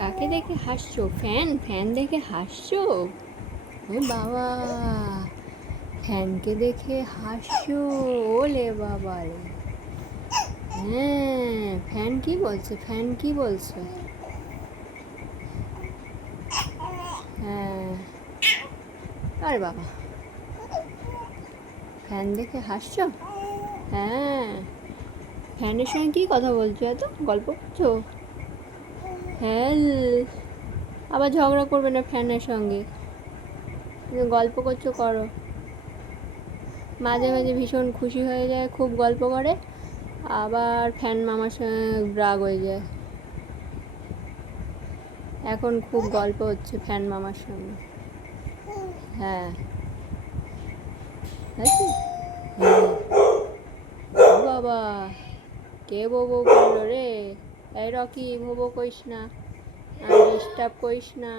কাকে দেখে হাসছো? ফ্যান ফ্যান দেখে হাসছো? ও বাবা, ফ্যানকে দেখে হাসছো? ওলে বাবা রে! হ্যাঁ, ফ্যান কি বলছে? ফ্যান কি বলছে? হ্যাঁ, আরে বাবা, ফ্যান দেখে হাসছো? হ্যাঁ, ফ্যানের সঙ্গে কি কথা বলছো? এত গল্প করছো? হ্যাঁ, আবার ঝগড়া করবে না ফ্যানের সঙ্গে। তুমি গল্প করছো, করো। মাঝে মাঝে ভীষণ খুশি হয়ে যায়, খুব গল্প করে, আবার ফ্যান মামার সঙ্গে রাগ হয়ে যায়। এখন খুব গল্প হচ্ছে ফ্যান মামার সঙ্গে। হ্যাঁ, আছে। হ্যাঁ, ও বাবা, কে বউ বউ করলো রে? এই রকি, ভোবো কইস না, আর ডিস্টার্ব করিস না।